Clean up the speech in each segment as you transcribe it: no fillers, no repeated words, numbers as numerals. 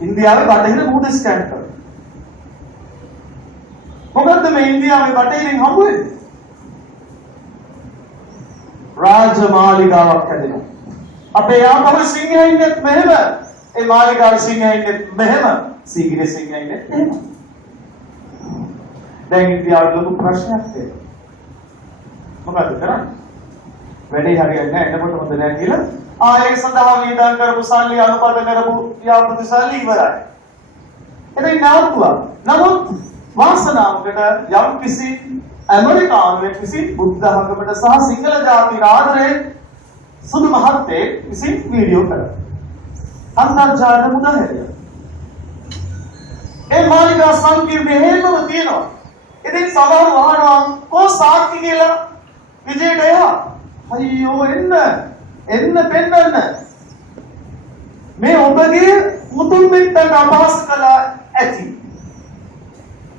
ඉන්දියාවේ බටහිර මුහුද ස්කෑන් කරනවා. මොකද්ද මේ ඉන්දියාවේ බටහිරින් හම්බ වෙන්නේ? රාජමාලිගාවක් හැදෙනවා. අපේ යාපහ සිංහයින්ගෙත් මෙහෙම, ඒ මාලිගාවේ සිංහයින්ගෙත් මෙහෙම, සීගිරේ සිංහයින්ගෙත් මෙහෙම. දැන් ඉන්දියාවේ ලොකු ප්‍රශ්නයක් තියෙනවා. මොකද කරන්නේ? වැඩේ හරියන්නේ නැහැ. එතකොට හොඳ නැහැ කියලා ආයේ සඳහා වේදන් කරපු සල්ලි අනුපත කරපු යාපෘති සල්ලි ඉවරයි. එතෙන් නවත්තුවා. නමුත් වාසනාවකට යම් කිසි ඇමරිකානුවෙක් විසින් බුද්ධ ධර්මයට සහ සිංහල ජාතික ආදරයෙන් සුදු මහත්තයෙක් විසින් වීඩියෝ කරා. අන්තර්ජාල මුදා හැරියා. ඒ මාලිගා සංකීර්ණය හේතුව තියෙනවා. ඉතින් සමහර වහනවා කො සාක්ෂි කියලා විජේට එහා. අයියෝ එන්න පෙන්නන්න. මේ ඔබගේ මුතුන් මිත්තන්ට අපහාස කළා ඇති.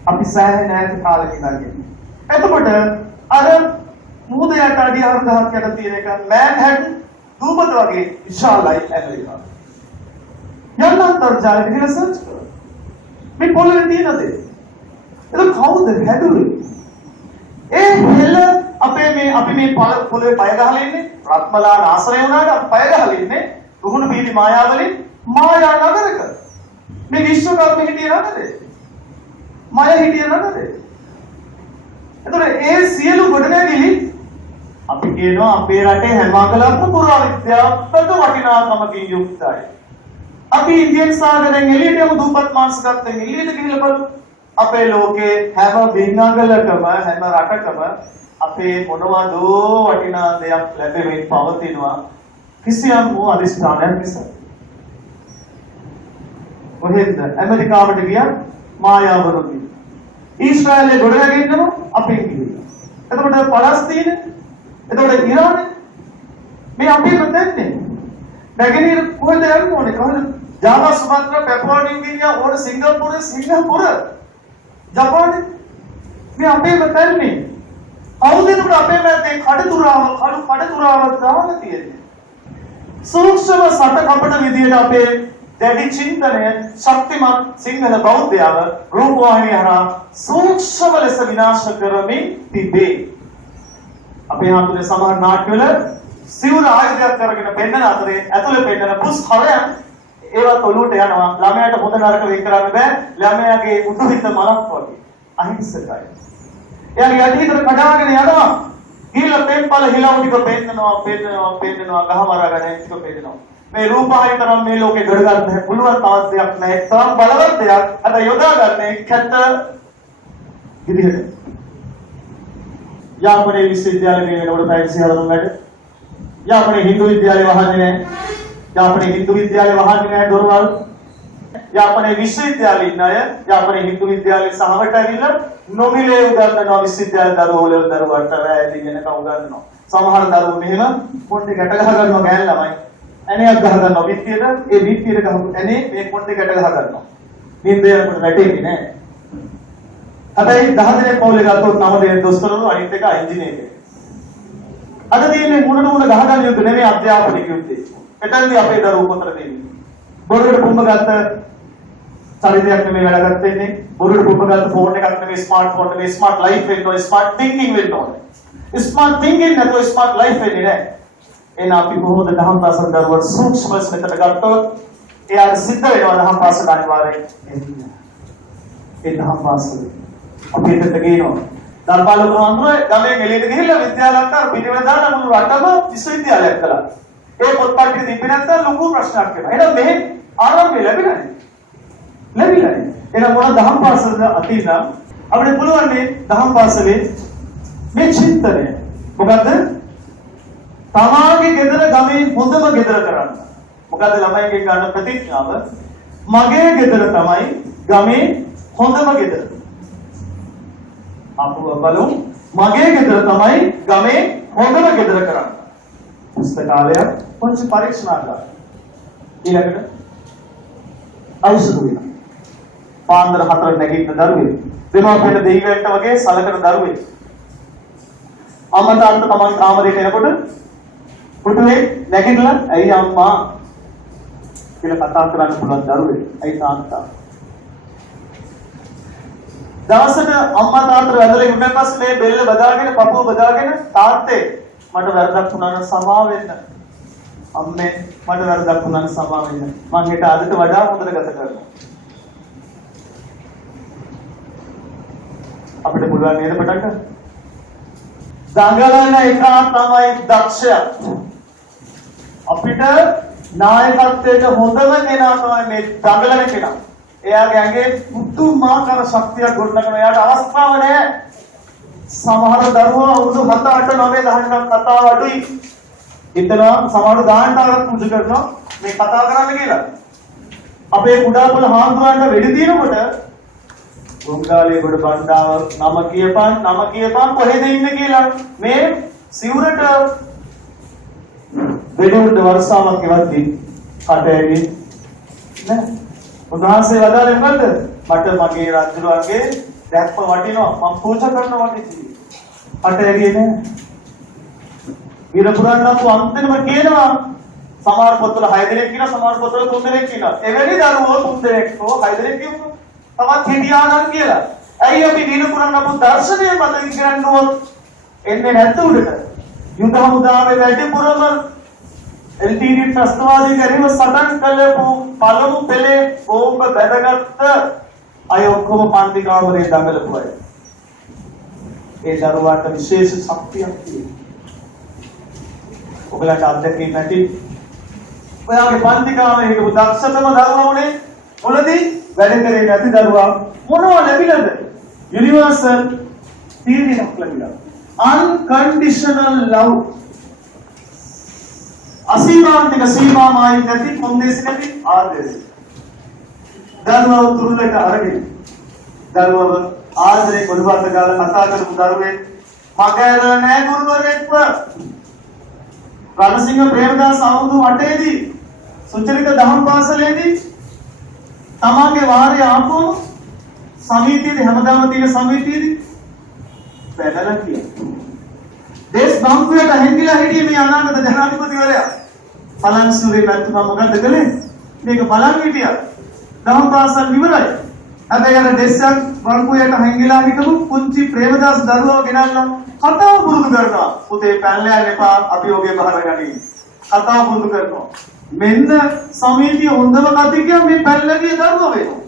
අපි සෑහෙන ඈත කාලෙක ඉඳන්. එතකොට අර මුහුද යට අඩි 4000ක් යට තියෙන එක මෑන්හටන් දූපත වගේ විශාලයි ඇමරිකාව. යන්න අන්තර්ජාලයට ගිහලා සර්ච් කරා. මේ පොළවේ තියෙන දේ. ඒක කවුද හැදුවේ? ඒ හෙළ අපි මේ පොළවේ පය ගහලා ඉන්නේ රත්මලා ආශ්‍රය වුණාට අපි පය ගහලා ඉන්නේ රුහුණු බීලි මායාවලින් මායා නගරක. මේ විශ්වකර්ම හිටියේ නේද? මායා හිටියේ නේද? එතකොට ඒ සියලු ගොඩනැගිලි අපි කියනවා අපේ රටේ හැම අගලක්ම පුරාවිද්‍යාත්මක වටිනාකමකින් යුක්තයි. අපි ඉන්දියන් සාගරයෙන් එළියට යමු දූපත් මාංශ ගත්තෙන් එළියට ගිහිල්ලා බලමු. අපේ ලෝකේ හැම බින්ගලකම හැම රටකම අපේ මොනවද වටිනා දෙයක් ලැබෙමින් පවතිනවා කිසියම් වූ අදිස්ථානයක් නිසා. කොහෙන්ද? ඇමරිකාවට ගියා මායාවරුනි. ඊශ්‍රායලයේ ගොඩනැගෙන්නම අපෙන් ගිහිල්ලා. එතකොට පලස්තීන, එතකොට ඉරාන මේ අපේ පැත්තේ. නැගෙනහිර කොහෙද යන්න ඕනේ? කොහෙද? ජාවා, සුමාත්‍රා, පැපුවා නිව්ගිනියා, ඕන සිංගප්පූර, ජපාන මේ අපේ පැත්තේ. අවුදෙනුට අපේ පැත්තේ කඩතුරාවක් දාලා තියෙන්නේ. සූක්ෂම සට කපන විදියට අපේ දැඩි චින්තනය ශක්තිමත් සිංහල බෞද්ධයව රූපවාහිනිය හරහා සූක්ෂම ලෙස විනාශ කරමින් තිබේ. අපේ හාමුදුරනේ සමහර නාට්‍යවල සිවුර ආයුධයක් කරගෙන පෙන්නන අතරේ ඇතුලේ පෙන්නන පුස් හරයන් ඒවත් ඔලුවට යනවා. ළමයාට හොඳ නරක වෙන් කරන්න බෑ. ළමයාගේ උඩුහිත මලක් වගේ අහිංසකයි. එයාගේ යටිහිතට කඩාගෙන යනවා. ගිහිල්ලා පෙන්පල හිලවු ටික පෙන්නනවා ගහමරාගෙන ටික පෙන්නනවා. මේ රූපහාය තරම් මේ ලෝකේ ගොඩ ගන්න පුළුවන් තවත් දෙයක් නැහැ. තරම් බලවත් දෙයක් අද යොදා ගන්න කැත විදිහට. යාපනයේ විශ්වවිද්‍යාලයේ වෙනකොට පැය 100 වැඩ. යාපනයේ හින්දු විද්‍යාලේ වහන්නේ නැහැ. යාපනයේ හින්දු විද්‍යාලේ වහන්නේ නැහැ දොරවල්. යාපනයේ විශ්වවිද්‍යාලේ ඉන්න අය යාපනයේ හින්දු විද්‍යාලේ සහවට ඇවිල්ලා නොමිලේ උගන්වනවා විශ්වවිද්‍යාල දරුවන්ට වැදී වෙනකම් උගන්වනවා. සමහර දරුවෝ මෙහෙම පොඩ්ඩේ ගැට ගහ ගන්නවා ගෑන් ළමයි. ඇණයක් ගහ ගන්නවා පිටියට ඒ පිටියට ගහපු ඇනේ මේ පොඩ්ඩේ ගැට ගහ ගන්නවා. නින්ද යනකොට වැටෙන්නේ නැහැ. හැබැයි 10 දෙනෙක් පවුලේ ගත්තොත් 9 දෙනෙක් දොස්තරවරු අනිත් එක ඉංජිනේරයෙක්. අද තියෙන්නේ මුණ ගහ ගන්න යුද්ධ නෙමෙයි අධ්‍යාපනික යුද්ධේ. එතනදී අපේ දරුවෝ පොතර දෙන්නේ. බොරුවට පුම්බ ගත්ත චරිතයක් නෙමෙයි වැඩ ගත්තේ. බොරුවට පුම්බ ගත්ත ෆෝන් එකක් නෙමෙයි ස්මාර්ට් ෆෝන් නෙමෙයි ස්මාර්ට් ලයිෆ් වෙන්න ඕනේ ස්මාර්ට් තින්කින් වෙන්න ඕනේ. ස්මාර්ට් තින්කින් නැතුව ස්මාර්ට් ලයිෆ් වෙන්නේ නැහැ. එන අපි කොහොමද දහම් පාසල් දරුවෝ සූක්ෂම මෙතන ගත්තොත් එයාට සිද්ධ වෙනවා දහම් පාසල අනිවාර්යෙන් එන්න. ඒ දහම් පාසල අපි එතනට ගේනවා. දල්පාලක වන්දුවේ ගමෙන් එළියට ගිහිල්ලා විද්‍යාලයට පිටිවෙල දාන මුළු රටම විශ්වවිද්‍යාලයක් කළා. ඒ පොත්පත් ටික තිබ්බේ නැත්නම් ලොකු ප්‍රශ්නයක් වෙනවා. එහෙනම් මෙහෙ ආරම්භය ලැබිලා නැහැ. එහෙනම් මොන දහම් පාසලද අතිනම් අපිට පුළුවන් මේ දහම් පාසලේ මේ චින්තනය මොකද්ද? තමාගේ ගෙදර ගමේ හොඳම ගෙදර කරන්න. මොකද්ද ළමයින්ගෙන් ගන්න ප්‍රතිඥාව? මගේ ගෙදර තමයි ගමේ හොඳම ගෙදර. අපව බලමු. මගේ ගෙදර තමයි ගමේ හොඳම ගෙදර කරන්න. පුස්තකාලය පොන්චි පරීක්ෂණාගාර. ඊළඟට අවශ්‍ය වෙනවා. පාන්දර 4 නැගිටින දරුවෙක්. දෙමාපියන් දෙයියන්ට වගේ සලකන දරුවෙක්. අම්මා තාත්තා තමන් කාමරේට එනකොට පුටුවේ නැගිටලා ඇයි අම්මා කියලා කතා කරන්න පුළුවන් දරුවෙක්. අයි තාත්තා. දවසට අම්මා තාත්තා වැදලා ඉන්න පස්සේ මේ බෙල්ල බදාගෙන පපුව බදාගෙන තාත්තේ මට වැරදක් වුණා නම් සමා වෙන්න. අම්මේ මට වැරදක් වුණා නම් සමා වෙන්න. මං හෙට අදට වඩා හොඳට ගත කරනවා. අපිට පුළුවන් නේද පටක? දඟලන එක තමයි දක්ෂයා. අපිට නායකත්වයට හොඳම කෙනා තමයි මේ දඟලන කෙනා. එයාගේ ඇඟේ පුදුමාකාර ශක්තියක් ගොඩනගන එයාට අවස්ථාව නැහැ. සමහර දරුවෝ අවුරුදු 7 8 9 10 කතාව අඩුයි. හිතනවා සමහර ගානටවත් පුරුදු කරනවා මේ කතා කරන්න කියලා. අපේ කුඩාපොළ හාමුදුරන්ට වෙඩි දිනකොට ගොංගාලේ ගොඩ බණ්ඩාව නම කියපන් කොහෙද ඉන්නේ කියලා මේ සිවුරට වෙඩි වර්ෂාවක් එවද්දී කටේදී නෑ උන්වහන්සේ වදාළේ මොකද්ද? මට මගේ රජුගේ දැක්ම වටිනවා. මම පූජා කරනවා වටිනවා. අට ඇරියේ නෑ. ඊට පුරාණතු අන්තිමම කියනවා සමහර පොත්වල 6 දෙනෙක් කියනවා සමහර පොත්වල 3 දෙනෙක් කියනවා. එවැනි දරුවෝ 3 දෙනෙක් හෝ 6 දෙනෙක් කියනවා. තවත් හිටියා නම් කියලා. ඇයි අපි ඊට පුරාණතු දර්ශනය මත ඉගෙන ගන්නවොත් එන්නේ නැත්te උඩට. යුද හමුදාවේ වැඩිපුරම LTD ත්‍රස්තවාදී කරීම සටන් කළපු පළමු පෙළේ බෝම්බ බැඳගත්ත අය ඔක්කොම පන්ති කාමරේ දඟලපු අය. ඒ දරුවාට විශේෂ ශක්තියක් තියෙනවා. ඔයගලට අත්දැකීම් නැති ඔයාගේ පන්ති කාමරේ හිටපු දක්ෂතම දරුවා උනේ මොළදී වැඩ කරේ නැති දරුවා මොනවා ලැබිලාද? යුනිවර්සල් තීරණයක් ලැබිලා. unconditional love අසීමාන්තික සීමාමායින් නැති කොන්දේසි නැති ආදරය. දරුවව තුරුලට අරගෙන දරුවව ආදරේ කොළබත් ගාලා කතා කරපු දරුවෙක් මගහැර නැහැ ගුරුවරයෙක්ව. රණසිංහ ප්‍රේමදාස අවුරුදු 8ේදී සුචරිත දහම් පාසලේදී තමාගේ වාරේ ආපුවම සමිතියේදී හැමදාම තියෙන සමිතියේදී පැනලා කියනවා. දේශ බංකුවට හැංගිලා හිටියේ මේ අනාගත ජනාධිපතිවරයා. පලන්සුවේ පැතුමා මොකද කළේ? මේක බලන් හිටියා. දහම් පාසල් ඉවරයි. හැබැයි අර දේශයක් බංකුවට හැංගිලා හිටපු පුංචි ප්‍රේමදාස දරුවව ගෙනල්ලා කතාව පුරුදු කරනවා. පුතේ පැනලා යන්න එපා අපි ඔගේ බහර ගනිමු. කතාව පුරුදු කරනවා. මෙන්න සමිතිය හොඳම කතිකයා මේ පැනලා ගිය දරුවා වෙනවා.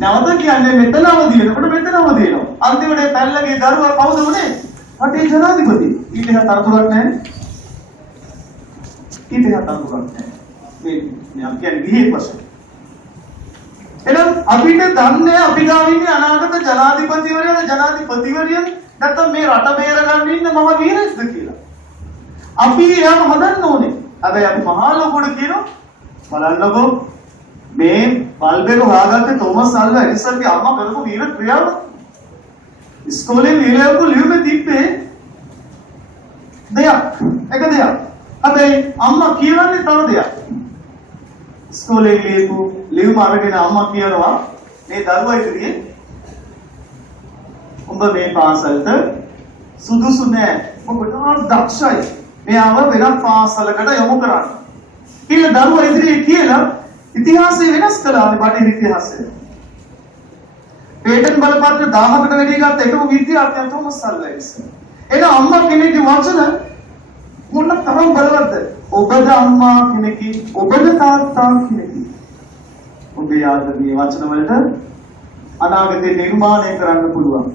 නැවත කියන්නේ මෙතන අවදිනකොට මෙතන අවදිනවා. අන්තිමට පැල්ලගේ දරුවා කවුද උනේ? රටේ ජනාධිපති. ඊට එහා තරතුරක් නැහැ. ඊට එහා තරතුරක් නැහැ. මේ අපි කියන්නේ ගිහින් වශයෙන්. එහෙනම් අපිට දන්නේ අපි ගාව ඉන්නේ අනාගත ජනාධිපතිවරිය නැත්නම් මේ රට බේරගන්න ඉන්න මහ වීරෙක්ද කියලා. අපි එයාම හදන්න ඕනේ. හැබැයි අපි මහා ලොකුට කියනවා බලන්නකෝ මේ බල්බේක හොයාගත්තේ තෝමස් අල්වා එඩිසන්ගේ අම්මා කරපු වීර ක්‍රියාව. ඉස්කෝලේ ලියවපු ලියුමේ තිබ්බේ දෙයක්. එක දෙයක්. හැබැයි අම්මා කියවන්නේ තව දෙයක්. ඉස්කෝලේ ලියපු ලියුම අරගෙන අම්මා කියනවා මේ දරුවා ඉදිරියේ උඹ මේ පාසලට සුදුසු නෑ. උඹ ගොඩාක් දක්ෂයි. මෙයාව වෙනත් පාසලකට යොමු කරන්න. කියලා දරුවා ඉදිරියේ කියලා ඉතිහාසය වෙනස් කළානේ බටහිර ඉතිහාසය. පේටන් බලපත්‍ර 1000කට වැඩි ගත්ත එකම විද්‍යාඥයා තෝමස් අල්වා එඩිසන්. එන අම්මා කෙනෙක්ගේ වචන මොන තරම් බලවත්ද? ඔබද අම්මා කෙනෙක්ගේ ඔබද තාත්තා කෙනෙක්ගේ. ඔබේ ආදරණීය වචන වලට අනාගතේ නිර්මාණය කරන්න පුළුවන්.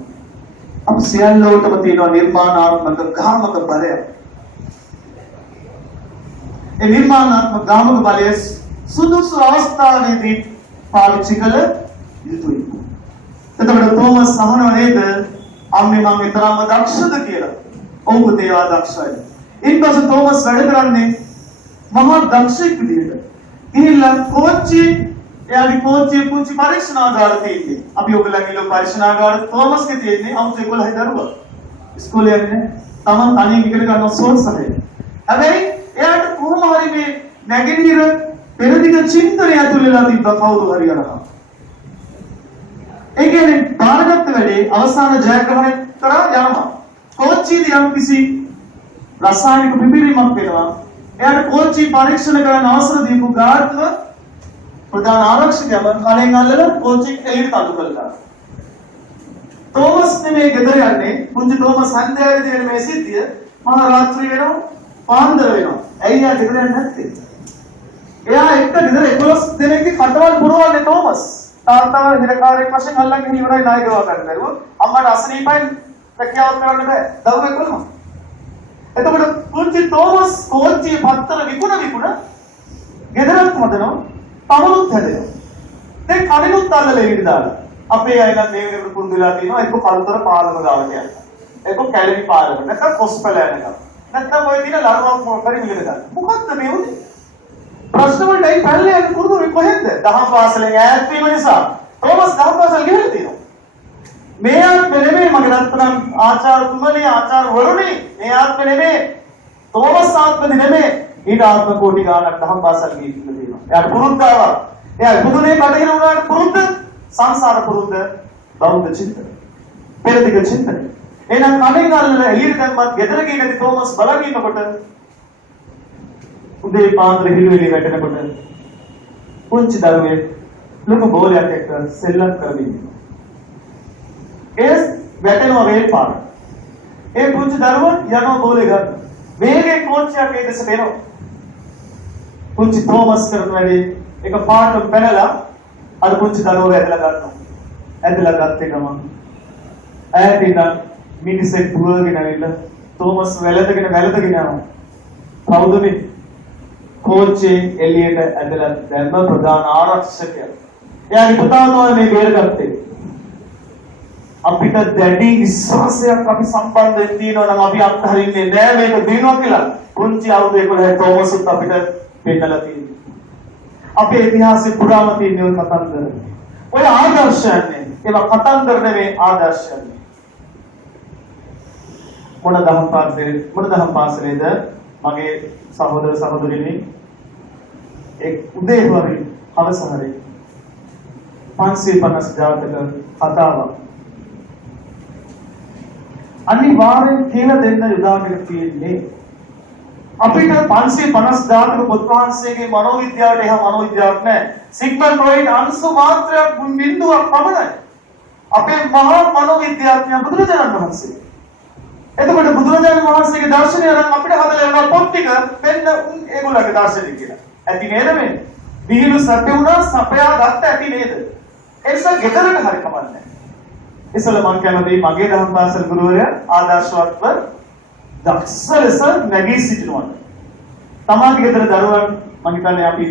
අප සියල්ලෝටම තියෙන නිර්මාණාත්මක ගාමක බලය. ඒ නිර්මාණාත්මක ගාමක බලය සුදුසු අවස්ථාවේදී පාවිච්චි කළ යුතුයි. එතකොට තෝමස් අහනවා නේද අම්මේ මම තරම්ම දක්ෂද කියලා. ඔව් පුතේ ආ දක්ෂයි. ඊපස්සේ තෝමස් වැඩ කරන්නේ මහා දක්ෂෙක් විදිහට. ගිහිල්ලා එයාගේ කෝච්චියේ පුංචි පරීක්ෂණාගාර තියෙන්නේ. අපි ඔයගොල්ලන්ගේ ලෝ පරීක්ෂණාගාර තෝමස්ගේ තියෙන්නේ අමුතු 11 දරුවා. ඉස්කෝලේ යන්නේ තමන් තනියෙන් ඉගෙන ගන්න සෝල්සහය. හැබැයි එයාට කොහොම හරි මේ නැගෙනහිර පෙරදිග චින්තනය ඇතුළේලා තිබ්බ කවුරු හරි යනවා. ඒ කියන්නේ බාරගත්ත වැඩේ අවසාන ජයග්‍රහණය කරා යනවා. කෝච්චියේදී යම් කිසි රසායනික පිපිරීමක් වෙනවා. එයාට කෝච්චි පරීක්ෂණ කරන්න අවසර දීපු ගාර්ඩ්ව ප්‍රධාන ආරක්ෂකයම කණෙන් අල්ලලා කෝච්චි එළියට තල්ලු කළා. තෝමස් මේ ගෙදර යන්නේ පුංචි තෝමස් හන්දෑවේ තියෙන මේ සිද්ධිය මහා රාත්‍රිය වෙනවා පාන්දර වෙනවා. ඇයි එයා ගෙදර යන්නේ නැත්තේ? එයා එක්ක ගෙදර 11 දෙනෙක්ගේ කටවල් පුරවන්නේ තෝමස්. තාත්තාව හිරකාරයෙක් වශයෙන් අල්ලගෙන ඉවරයි නායකව ගන්න බැරුව. අම්මට අසනීපයි රැකියාවක් කරන්න බෑ. දරුවෙක් කරනවා. එතකොට පුංචි තෝමස් කෝච්චියේ පත්තර විකුණ ගෙදරත් හදනවා තමනුත් හැදෙනවා. දැන් කඩිනුත් අල්ලලා එළියට දාලා. අපේ අය නම් මේ වෙනකොට පුරුදු වෙලා තියෙනවා එක්ක කල්තර පාලම ගාවට යන්න. එක්ක කැලණි පාලම. නැත්නම් කොස්පල යනවා. නැත්නම් ඔය දින ලරුවක් මොකක්ද මිලද ගන්න. මොකද්ද මේ උනේ? ප්‍රශ්න වලට ඒ පැල්ලේ යන පුරුදු වෙ කොහෙන්ද? දහම් පාසලෙන් ඈත් වීම නිසා. තෝමස් දහම් පාසල ගිහලා තියෙනවා. මේ ආත්මෙ නෙමෙයි මගේ රත්නම් ආචාර්යතුමනි ආචාර්යවරුනි මේ ආත්මෙ නෙමෙයි තෝමස් ආත්මෙ නෙමෙයි ඊට ආත්ම කෝටි ගාණක් දහම් පාසල් ගිහින් තියෙනවා. එයාට පුරුද්දාව. එයා බුදුනේ බඩගින වුණාට පුරුද්ද සංසාර පුරුද්ද බෞද්ධ චින්තන. පෙරදිග චින්තන. එහෙනම් කණෙන් අල්ලලා එළියට දැම්මත් ගෙදර ගිහින් තෝමස් බලන් ඉන්නකොට උදේ පාන්දර හිරුවෙලි වැටෙනකොට පුංචි දරුවෙක් ලොකු බෝලයක් එක්ක සෙල්ලම් කරමින් ඉන්නවා. ඒ වැටෙනවා රේල් පාර. ඒ පුංචි දරුවා යනවා බෝලේ ගන්න. වේගයෙන් කෝච්චියක් ඒ දෙසට එනවා. පුංචි තෝමස් කරන වැඩේ එක පාට පැනලා අර පුංචි දරුවව ඇදලා ගන්නවා. ඇදලා ගත්තේ ගමන් ඈත ඉඳන් මිනිස්සෙක් පුරවගෙන ඇවිල්ලා තෝමස් වැළඳගෙන යනවා. කවුද කෝච්චියෙන් එළියට ඇදලා දැම්ම ප්‍රධාන ආරක්ෂකයා. එයාගේ පුතා තමයි මේ බේරගත්තේ. අපිට දැඩි විශ්වාසයක් අපි සම්බන්ධයෙන් තියෙනවා නම් අපි අත්හරින්නේ නෑ මේක දිනුවා කියලා. කුංචි අවුරුදු 11 තෝමස්ත් අපිට පෙන්නලා තියෙනවා. අපේ ඉතිහාසයේ පුරාම තියෙන ඔය කතන්දර. ඔය ආදර්ශයන්නේ ඒවා කතන්දර නෙවෙයි ආදර්ශයන්. මොන දහම් පාසලේද මගේ සහෝදර සහෝදරියනි එක් උදේ වරේ හවස හරි 550 ජාතක කතාවක් අනිවාර්යෙන් කියලා දෙන්න යොදාගෙන තියෙන්නේ අපිට 550 ජාතක පොත් වහන්සේගේ මනෝවිද්‍යාවට එහා මනෝවිද්‍යාවක් නැහැ. සිග්මන්ඩ් ෆ්‍රොයිඩ් අංශු මාත්‍රයක් බිඳුවක් පමණයි. අපේ මහා මනෝවිද්‍යාඥයා බුදුරජාණන් වහන්සේ. එතකොට බුදුරජාණන් වහන්සේගේ දර්ශනය නම් අපිට හදලා යන පොත් ටික වෙන්න ඒගොල්ලන්ගේ දර්ශනය කියලා. ඇති නේද මේ? විහිළු සැපුණා සපයා ගත්ත ඇති නේද? ඒස ගෙදරට හරි කමන්නේ. ඉතල මම කියන්නේ මගේ දහම් පාසල් ගුරුවරයා ආදර්ශවත්ව දක්ෂ ලෙස නැගී සිටිනවා. තමාගේ ගෙදර දරුවන් මම හිතන්නේ අපි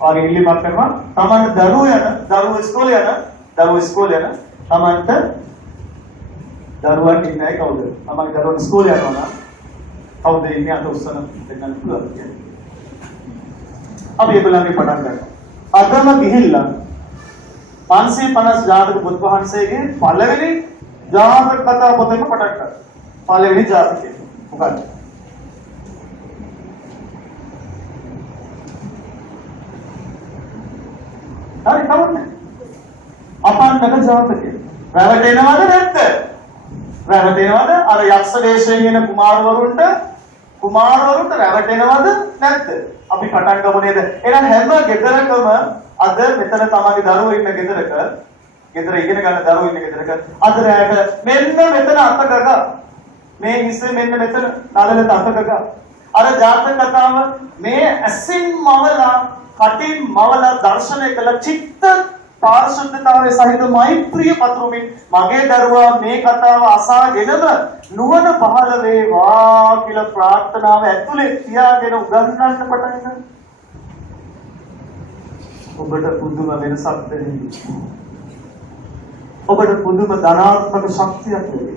වාගේ ඉල්ලීමක් කරනවා. තමන්ට දරුවෝ ඉස්කෝලේ යන තමන්ට දරුවන් ඉන්නේ කවුද? තමන්ගේ දරුවන් ඉස්කෝලේ යනවා නම් කවුද ඉන්නේ අත උස්සන දෙන්න පුළුවන් කියන්නේ. අපි ඒගොල්ලන්ගේ පටන් ගන්නවා. අදම ගිහිල්ලා 550 ජාතක පොත් වහන්සේගේ පළවෙනි ජාතක කතා පොතෙම පටන් ගන්නවා. පළවෙනි ජාතකය. මොකක්ද? හරි කවුද? අපන්නක ජාතකය. රැවටෙනවද නැත්ද? රැවටෙනවද? අර යක්ෂ වේශයෙන් එන කුමාරවරුන්ට රැවටෙනවද නැත්ද? අපි පටන් ගමු නේද? එහෙනම් හැම ගෙදරකම අද මෙතන තමගේ දරුවෝ ඉන්න ගෙදරක ගෙදර ඉගෙන ගන්න දරුවෝ ඉන්න ගෙදරක අද රැට මෙන්න මෙතන අතකක මේ හිස්සේ මෙන්න මෙතන නළලට අතකක අර ජාතක කතාව මේ ඇසින් මවලා කටින් මවලා දර්ශනය කළ චිත්ත පාරිශුද්ධතාවයේ සහිත මෛත්‍රිය පතුරුමින් මගේ දරුවා මේ කතාව අසාගෙනම නුවණ පහළ වේවා කියලා ප්‍රාර්ථනාව ඇතුලේ තියාගෙන උගන්වන්න පටන් ගන්නවා. ඔබට පුදුම වෙනසක් දැනෙන්නේ. ඔබට පුදුම ධනාත්මක ශක්තියක් ලැබෙයි.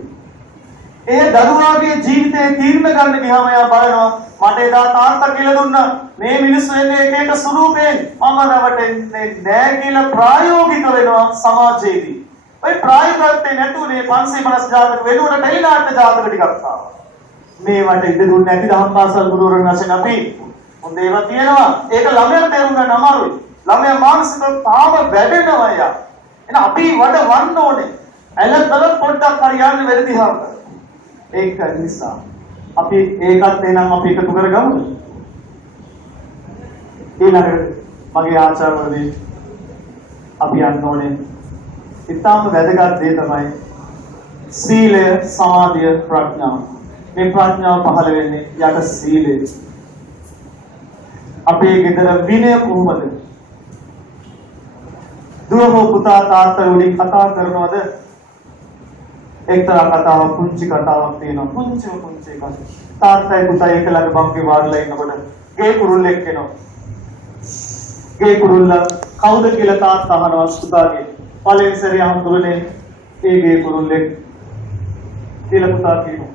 ඒ දරුවාගේ ජීවිතේ තීරණ ගන්න ගියාම එයා බලනවා මට එදා තාත්තා කියලා දුන්නා මේ මිනිස්සු එන්නේ එක එක ස්වරූපයෙන් මම රවටෙන්නේ නැහැ කියලා ප්‍රායෝගික වෙනවා සමාජයේදී. ඔය ප්‍රායෝගිකත්වයේ නැතුනේ 550 ජාතක වෙනුවට ටෙලිනාට්‍ය ජාතක ටිකක් ආවා. මේවට ඉඳ දුන්නේ නැති දහම් පාසල් ගුරුවරුන් වශයෙන් අපි හොඳ ඒවා තියෙනවා. ඒක ළමයට තේරුම් ගන්න අමාරුයි. ළමයා මානසිකව තාම වැඩෙනවා යා. එහෙනම් අපි වඩවන්න ඕනේ. ඇලතල පොඩ්ඩක් හරියන්නේ වැඩි දිහාවට. ඒක නිසා අපි ඒකත් එනම් අපි එකතු කරගමුද? ඊළඟට මගේ ආචාර්යවරුනි අපි යන්න ඕනේ. ඊටාම වැදගත් දේ තමයි සීලය, සමාධිය, ප්‍රඥාව. මේ ප්‍රඥාව පහළ වෙන්නේ යට සීලේ. අපේ ගෙදර විනය කොහොමද? දුව පුතා තාත්තා උඩින් කතා කරනවද? එක්තරා කතාවක්, පුංචි කතාවක් තියෙනවා. පුංචි එකක්. තාත්තයි පුතයි එක ළඟ බම්කේ වාඩිලා ඉන්නකොට ගේ කුරුල්ලෙක් එනවා. ගේ කුරුල්ල කවුද කියලා තාත්තා අහනවා පුතාගෙන්. පළවෙනි සැරේ අහමුදුනේ ඒ ගේ කුරුල්ලෙක් කියලා පුතා කියනවා.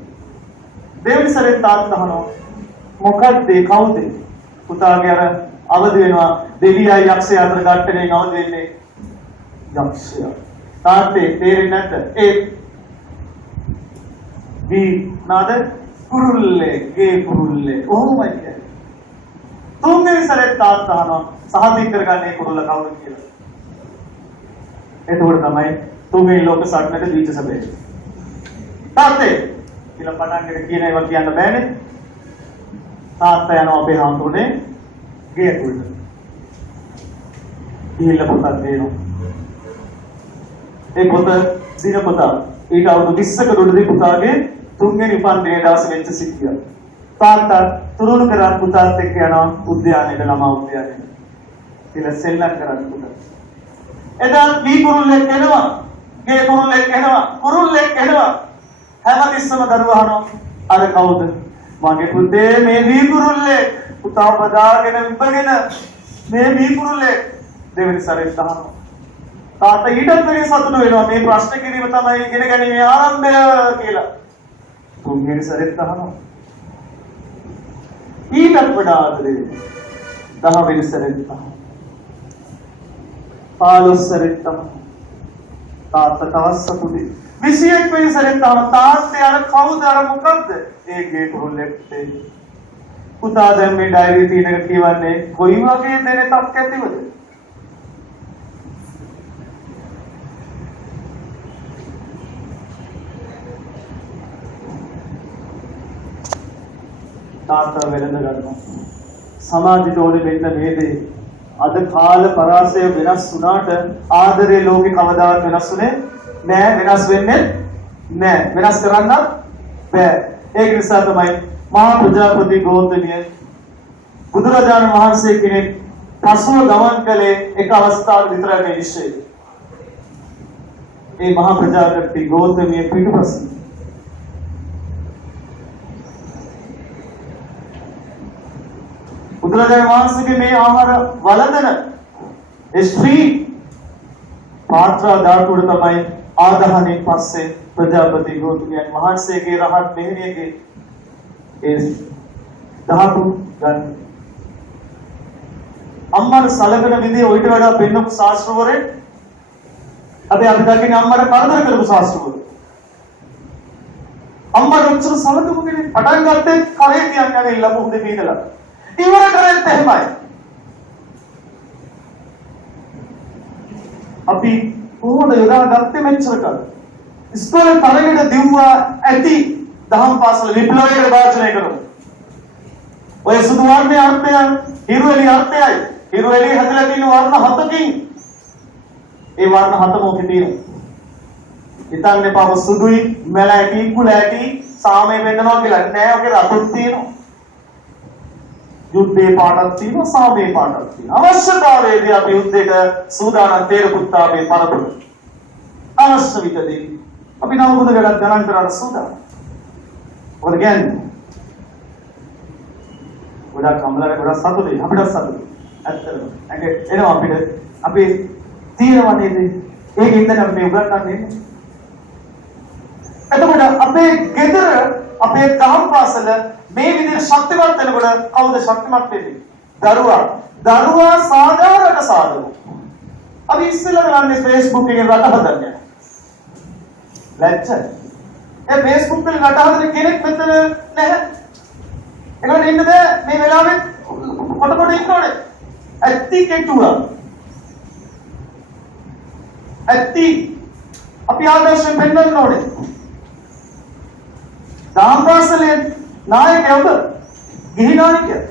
දෙවෙනි සැරේ තාත්තා අහනවා මොකක්ද ඒ කවුද? පුතාගේ අර අවදි වෙනවා දෙවියයි යක්ෂය අතර ගැටෙන්නේ අවදි වෙන්නේ යක්ෂයා. තාත්තේ තේරෙන්නේ නැද්ද? ඒ දී නාද කුරුල්ලේ ගේ කුරුල්ලේ ඔහොමයි කියන්නේ. තුන්වෙනි සැරේ තාත්තා අහනවා සහතික කරගන්නේ කුරුල්ල කවුද කියලා. එතකොට තමයි තුන්වෙනි ලෝක සටනට දීච සැබේ. තාත්තේ කියලා පටන්ගෙන කියන ඒවා කියන්න බෑනේ. තාත්තා යනවා අපේ හාමුදුරනේ ගේ කුරුල්ල. දීලා පොතක් දෙනවා. ඒ පොත දින පොත ඊට අවුරුදු 20ක දුරදී පුතාගේ තුන්වෙනි උපන්දිනේ දවසේ වෙච්ච සිද්ධිය. තාත්තා තුරුණු කරන් පුතාත් එක්ක යනවා උද්‍යානයට, ළමා උද්‍යානයට. කියලා සෙල්ලම් කරන්න පුතා. එදා දී කුරුල්ලෙක් එනවා, ගේ කුරුල්ලෙක් එනවා, කුරුල්ලෙක් එනවා. හැමතිස්සම දරුවා අහනවා අර කවුද? මගේ පුතේ මේ දී කුරුල්ලෙක්. පුතා බදාගෙන ඉබගෙන මේ දී කුරුල්ලෙක්. දෙවෙනි සැරේත් අහනවා. තාත්තා ඊටත් වැඩි සතුටු වෙනවා මේ ප්‍රශ්න කිරීම තමයි ඉගෙන ගැනීමේ ආරම්භය කියලා. තුන්වෙනි සැරේත් අහනවා. ඊටත් වඩා ආදරේ 10වෙනි සැරේත් අහනවා. 15 සැරේත් අහනවා. තාත්තා තවත් සතුටුයි. 21 වෙනි සැරේත් අහනවා. තාත්තේ අර කවුද අර මොකද්ද? ඒ ගේ කුරුල්ලෙක්. පුතා දැන් මේ ඩයරි තියෙන එක කියවන්නේ කොයි වගේ දෙනෙක් ඇතිවද? තාත්තා වෙනද ගන්නවා. සමාජයට ඕනේ වෙන්න නේද? අද කාල පරාසය වෙනස් වුණාට ආදරේ ලෝකේ කවදාවත් වෙනස් වෙන්නේ නෑ. වෙනස් වෙන්නේ නෑ. වෙනස් කරන්න බෑ. ඒක නිසා තමයි මහා ප්‍රජාපති ගෝතමිය බුදුරජාණන් වහන්සේ කෙනෙක් පසුව ගමන් කළේ එක අවස්ථාවක විතරයි මේ විශ්වයේ. ඒ මහා ප්‍රජාපති ගෝතමිය පිටුපසින් බුදුරජාණන් වහන්සේගේ මේ ආහාර වළඳන ඒ ස්ත්‍රී පාත්‍රා ධාතුවට තමයි ආදාහණයෙන් පස්සේ ප්‍රජාපති ගෞතමයන් වහන්සේගේ රහත් මෙහෙණියගේ ඒ ධාතු ගන්න. අම්මට සලකන විදිය ඔයිට වඩා පෙන්නපු ශාස්ත්‍රවරේ අපි දකින්නේ අම්මට කරදර කරපු ශාස්ත්‍රවරේ. අම්මට උච්චර සලකපු කෙනෙක් පටන් ගත්තේ කරේ කියන්නේ ඇවිල්ලා මුහුදේ පීනලා. ඉවර කරෙත් එහෙමයි. අපි කොහොමද යොදාගත්තේ මෙච්චර කල්? ඉස්කෝලේ තරගෙට දිව්වා ඇති දහම් පාසල විප්ලවයකට භාජනය කරමු. ඔය සුදු වර්ණයේ අර්ථය හිරු එළිය අර්ථයයි. හිරු එළිය හැදලා තියෙන වර්ණ 7කින්. ඒ වර්ණ 7 මොකද තියෙන්නේ? හිතන්න එපා සුදුයි, මැලැටි, කුලැටි, සාමය වෙන්නවා කියලා නෑ. ඔගේ රතුත් තියෙනවා. යුද්ධේ පාටක් තියෙනවා, සාමයේ පාටක් තියෙනවා. අවශ්‍යතාවයේදී අපි යුද්ධයක සූදානම් තේරපුත්තාගේ පරපුර. අවශ්‍ය විටදී අපි නවබුද වැඩක් ගණන් කරන්න සූදානම්. ඔය කියන්නේ ගොඩක් අම්ලලා ගොඩක් සතුටුයි. අපිට සතුටුයි. ඇත්තටම. ඒක එනවා අපිට අපි තියෙනවා නේද? ඒකෙන්ද අපි මේ උගන්වන්නේ. එතකොට අපේ ගෙදර අපේ දහම් පාසල මේ විදිහට ශක්තිමත් වෙනකොට කවුද ශක්තිමත් වෙන්නේ? දරුවා. දරුවා සාධාරණ සාධක. අපි ඉස්සෙල්ලා ගන්නේ Facebook එකේ රට හදන්නේ. ලැජ්ජයි. ඒ Facebook එකේ රට හදන කෙනෙක් මෙතන නැහැ. ඒකට ඉන්න බෑ මේ වෙලාවෙත් කොට ඉන්න ඕනේ. ඇත්ති කෙටුවා. ඇත්ති අපි ආදර්ශයෙන් පෙන්වන්න ඕනේ. දහම් පාසලේ නායකයා ඔබ ගිහි නායකයා.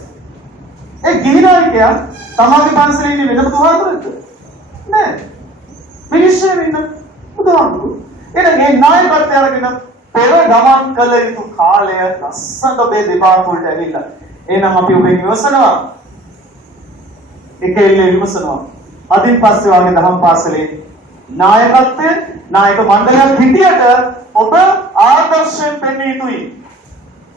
ඒ ගිහිනායකයා තමාගේ පන්සලේ ඉන්නේ වෙන බුදුහාමුදුරුවෝද? නෑ. මිනිස්සුන් ඉන්න බුදුහාමුදුරුවෝ. එනගේ නායකත්වය අරගෙන පෙර ගමන් කළ යුතු කාලය ලස්සනට ඔබේ දෙපාර්තමේන්තුවට වලට ඇවිල්ලා. එහෙනම් අපි ඔබෙන් ඉවසනවා. එකෙල්ලේ විමසනවා. අදින් පස්සේ වාගේ දහම් පාසලේ නායකත්වය නායක මණ්ඩලයක් හිටියට ඔබ ආදර්ශයෙන් පෙන්විය යුතුයි.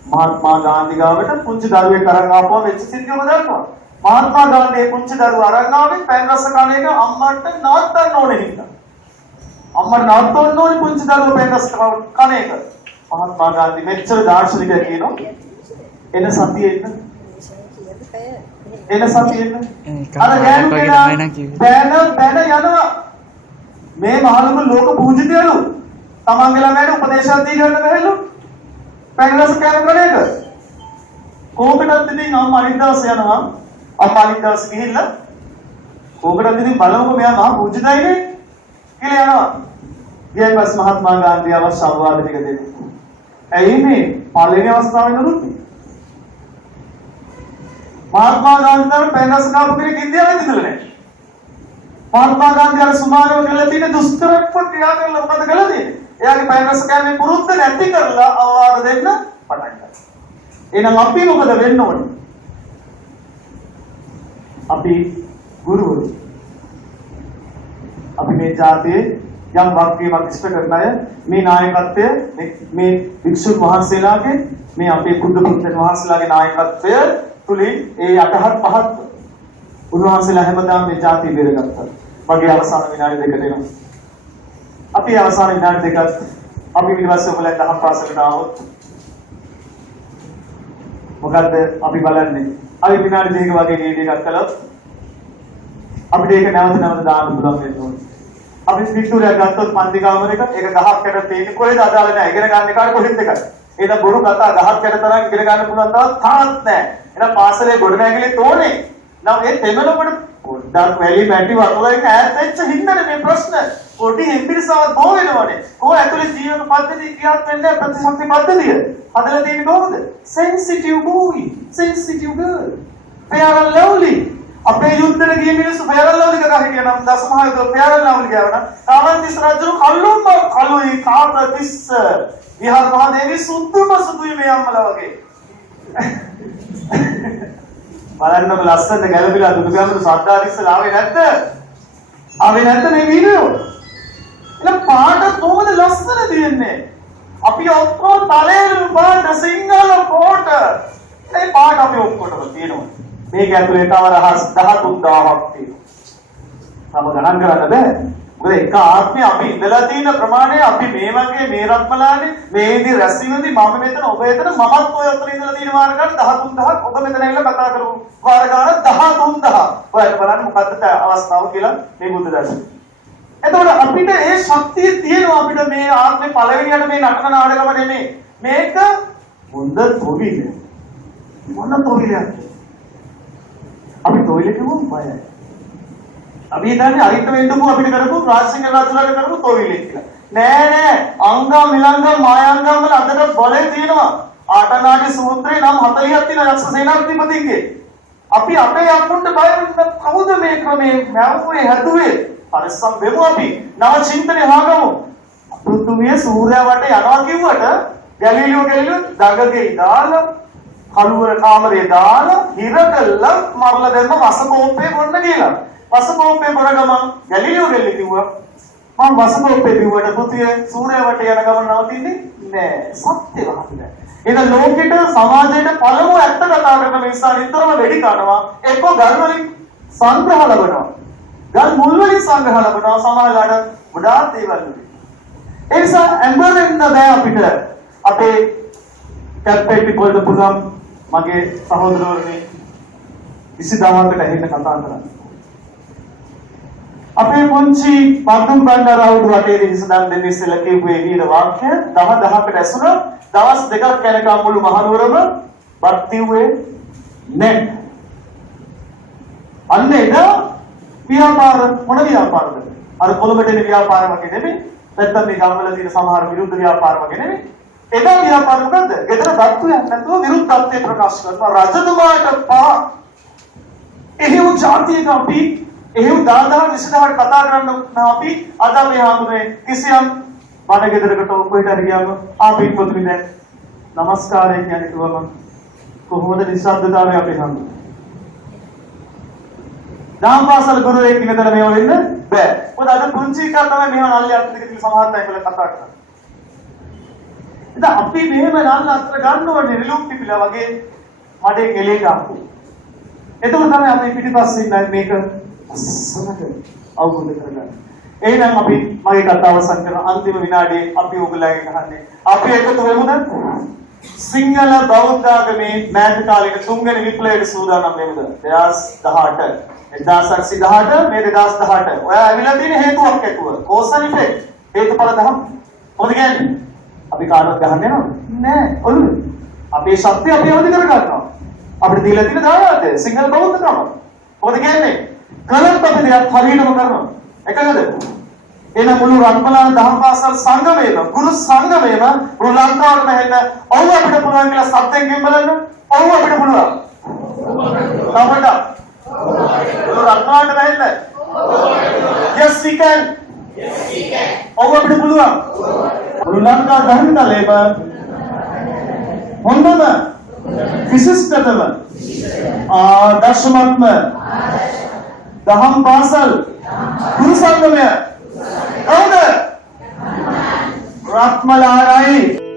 මහත්මා ගාන්ධි ගාවට පුංචි දරුවෙක් අරන් ආපුවා වෙච්ච සිද්ධිය ඔබ දන්නවා. මහත්මා ගාන්ධි පුංචි දරුවා අරන් ආවේ පැන් රස කන එක අම්මට නවත්තන්න ඕනේ හින්දා. අම්මට නවත්තන්න ඕනේ පුංචි දරුවා පැන් රස කන එක. මහත්මා ගාන්ධි මෙච්චර දාර්ශනිකයෙක් කියනවා. එන සතියේ ඉන්න. එන සතියේ ඉන්න. අර ගෑනු කෙනා බෑන යනවා. මේ මහලුක ලෝක පූජිතයලු. තමන්ගේ ළමයට උපදේශයක් දී ගන්න බැහැලු. පැන්රස කෑම කරන එක. කෝකටත් ඉතින් අම්මා අනිත් දවසේ යනවා. අම්මා අනිත් දවසේ ගිහිල්ලා කෝකටත් ඉතින් බලමුකෝ මෙයා මහා පූජිතයිනේ කියලා යනවා. ඊට පස්සේ මහත්මා ගාන්ධි අවශ්‍ය අවවාද ටික දෙනවා. ඇයි මේ පළවෙනි අවස්ථාවේ නුරුත් මහත්මා ගාන්ධිට පැන්රස කාපු කෙනෙක් ඉන්දියාවේ ඉඳලා නැහැ. මහත්මා ගාන්ධි අර සුමානව කළා තියෙන දුෂ්කරත්ව ක්‍රියා කරලා මොකද කළා තියෙන්නේ? එයාගේ පැන්රස කෑමේ පුරුද්ද නැති කරලා අවවාද දෙන්න පටන් ගත්තා. එහෙනම් අපි මොකද වෙන්න ඕනේ? අපි ගුරුවරු. අපි මේ ජාතියේ යම් වක්කීමක් ඉෂ්ට කරන අය මේ නායකත්වය මේ වික්ෂුන් වහන්සේලාගේ මේ අපේ කුඩු පුත්‍රයන් වහන්සේලාගේ නායකත්වය තුලින් ඒ යටහත් පහත් උන්වහන්සේලා හැමදාම මේ ජාතිය බේරගත්තා. මගේ අවසාන විනාඩි දෙකට එනවා. අපි අවසාන විනාඩි දෙකත් අපි ඊළඟ ඔයගොල්ලන් දහම් පාසලට ආවොත් මොකද්ද අපි බලන්නේ? අපි විනාඩි දෙකක වගේ නීති එකක් කළොත් අපිට ඒක නැවත දාන්න පුළුවන් වෙන්න ඕනේ. අපි පිටුරයක් ගත්තොත් පන්ති කාමරයක ඒක 10ක් යට තියෙන්නේ කොහෙද අදාළ නැහැ. ඉගෙන ගන්න කාට කොහෙද එකයි. ඒක බොරු කතා 10ක් යට තරම් ඉගෙන ගන්න පුළුවන් තවත් තාත් නැහැ. එහෙනම් පාසලේ ගොඩනැගිලි තෝනේ. නම් ඒ තෙමනකොට පොඩ්ඩක් වැලි මැටි වතුරෙන් ඈත් වෙච්ච හින්දානේ මේ ප්‍රශ්න. පොඩි එම්පිරිසාවක් බෝ වෙනවනේ. කොහොම ඇතුලේ ජීවන පද්ධතිය ක්‍රියාත් වෙන්නේ ප්‍රතිශක්ති පද්ධතිය. හදලා තියෙන්නේ කොහොමද? sensitive boy, sensitive girl. They are lovely. අපේ යුද්ධෙට ගිය මිනිස්සු fair and lovely කතා කියනවා. දසමහායක fair and lovely කියනවා. කාමන්තිස් රජු කළුයි කාපතිස් විහාර මහදේවි සුදුම සුදුයි මේ අම්මලා වගේ. බලන්න ලස්සනට ගැලපිලා දුදුගාමට සද්දාට ඉස්සලා ආවේ නැද්ද? ආවේ නැද්ද මේ වීඩියෝ? එහෙනම් පාට කොහොමද ලස්සන තියෙන්නේ? අපි ඔක්කොම තලේලු පාට සිංහල පොට. මේ පාට අපි ඔක්කොටම තියෙනවා. මේක ඇතුලේ තව රහස් 13000ක් තියෙනවා. තව ගණන් කරන්න බෑ. මොකද එක ආත්මේ අපි ඉඳලා තියෙන ප්‍රමාණය අපි මේ වගේ මේ රත්මලානේ මේ ඉදි රැස්වීමදී මම මෙතන ඔබ එතන මමත් ඔය අතන ඉඳලා තියෙන වාර ගන්න 13000ක් ඔබ මෙතන ඇවිල්ලා කතා කරමු වාර ගන්න 13000 ඔයාලට බලන්න මොකද්ද අවස්ථාව කියලා මේ බුද්ධ දර්ශනය. එතකොට අපිට ඒ ශක්තිය තියෙනවා අපිට මේ ආත්මේ පළවෙනියට මේ නටන නාටකම නෙමෙයි මේක හොඳ තොවිල මොන තොවිලක් අපි තොවිල කිව්වොත් බයයි. අපි හිතන්නේ අරිට වෙන්නකෝ අපිට කරපු රාජසිංහ රජුලාට කරපු තොවිලේ කියලා. නෑ අංගම් මිලංගම් මායංගම් වල අදට බලය තියෙනවා. ආටනාටි සූත්‍රේ නම් 40ක් තියෙනවා යක්ෂ සේනාධිපතිගේ. අපි අපේ යක්කුන්ට බය වෙන්න කවුද මේ ක්‍රමේ මැවුවේ හැදුවේ? පරිස්සම් වෙමු අපි. නව චින්තනය හොගමු. පෘථුවිය සූර්යයා වට යනවා කිව්වට ගැලීලියෝ දඟගේ දාලා කළුවර කාමරේ දාලා හිර කළා මරලා දැම්ම වසකෝපේ බොන්න කියලා. වසකෝපේ බොන ගමන් ගැලීලියෝ ගෙල්ල කිව්වා මම වසකෝපේ බිව්වට පුතිය සූර්යයා වට යන ගමන් නවතින්නේ නෑ. සත්‍ය වහන්නේ. එහෙනම් ලෝකෙට සමාජයට පළමු ඇත්ත කතා කරන මිනිසා නිතරම වෙඩි කනවා. එක්ක ගල් වලින් සංග්‍රහ ලබනවා. ගල් මුල් වලින් සංග්‍රහ ලබනවා සමාජයට ගොඩාක් දේවල් වලින්. ඒ නිසා ඇම්බර් වෙන්න බෑ අපිට. අපේ කැප්ටන් වලට පුළුවන් මගේ සහෝදරවරුනි 20000කට ඇහෙන්න කතා කරන්න. අපේ පුංචි පද්දුම් බණ්ඩාරාවුඩු වටේ ඉස්සදන් දෙන්නේ ඉස්සෙල්ලා කියපු වීර වාක්‍ය 10000කට ඇසුණා දවස් දෙකක් යනකම් මුළු මහනුවරම බක්තිව්වේ නැත්. අන්න ඒක ව්‍යාපාර මොන ව්‍යාපාරද? අර කොළඹට එන ව්‍යාපාර වගේ නෙමෙයි. නැත්තම් මේ ගම්වල තියෙන සමහර විරුද්ධ ව්‍යාපාර වගේ නෙමෙයි. ඒක ව්‍යාපාර මොකද්ද? ගෙදර බක්තියක් නැතුව විරුද්ධත්වයේ ප්‍රකාශ කරනවා. රජතුමාට පා එහෙව් ජාතියක අපි එහෙව් දාදා විසදාට කතා කරන්න අපි අද මේ හාමුදුරනේ කිසියම් බණගෙදරකට කොහෙට හරි ගියාම ආපිට පොතුනේ දැන් නමස්කාරය කියන්නේ කිව්වම කොහොමද නිශ්ශබ්දතාවය අපේ හාමුදුරනේ දාම්පාසල් ගුරුවරයෙක් ඉන්නතර මේව වෙන්න බෑ මොකද අද පුංචි එකා තමයි මෙහෙම නල්ලේ අත් දෙක තියලා සමහරවිට කියලා කතා කරන්නේ ඉතින් අපි මෙහෙම නල්ල අතර ගන්න ඕනේ රිලුම් පිපිලා වගේ මඩේ කෙලේ ගාපු එතකොට තමයි අපි පිටිපස්සේ ඉන්න මේක අස්සනට අවබෝධ කරගන්න. එහෙනම් අපි මගේ කතාව අවසන් කරන අන්තිම විනාඩියේ අපි ඔයගොල්ලන්ගෙන් අහන්නේ අපි එකතු වෙමුද? සිංහල බෞද්ධ ආගමේ මෑත කාලයක තුන්වෙනි විප්ලවයට සූදානම් වෙමුද? 2018. 1818 මේ 2018. ඔයා ඇවිල්ලා තියෙන හේතුවක් ඇතුව. කෝසල් ඉෆෙක්ට්. හේතුඵල දහම්. මොකද කියන්නේ? අපි කාටවත් ගහන්න යනවද? නෑ. ඔළුවේ. අපේ ශක්තිය අපි අවදි කර ගන්නවා. අපිට දීලා තියෙන දායාදය සිංහල බෞද්ධකම. මොකද කියන්නේ? කලත් අපි දෙයක් හරියටම කරනවා. එකගද? එන මුළු රත්මලාන දහම් පාසල් සංගමයේම ගුරු සංගමයේම මුළු ලංකාවටම හෙන්න ඔව් අපිට පුළුවන් කියලා සත්‍යයෙන් බලන්න. ඔව් අපිට පුළුවන්. අපිට මුළු රත්මලානටම හෙන්න. Yes we can. ඔව් අපිට පුළුවන්. මුළු ලංකාව ධර්මතලයේම හොඳම විශිෂ්ටතම ආදර්ශමත්ම දහම් පාසල් ගුරු සංගමය කවුද? රත්මලානයි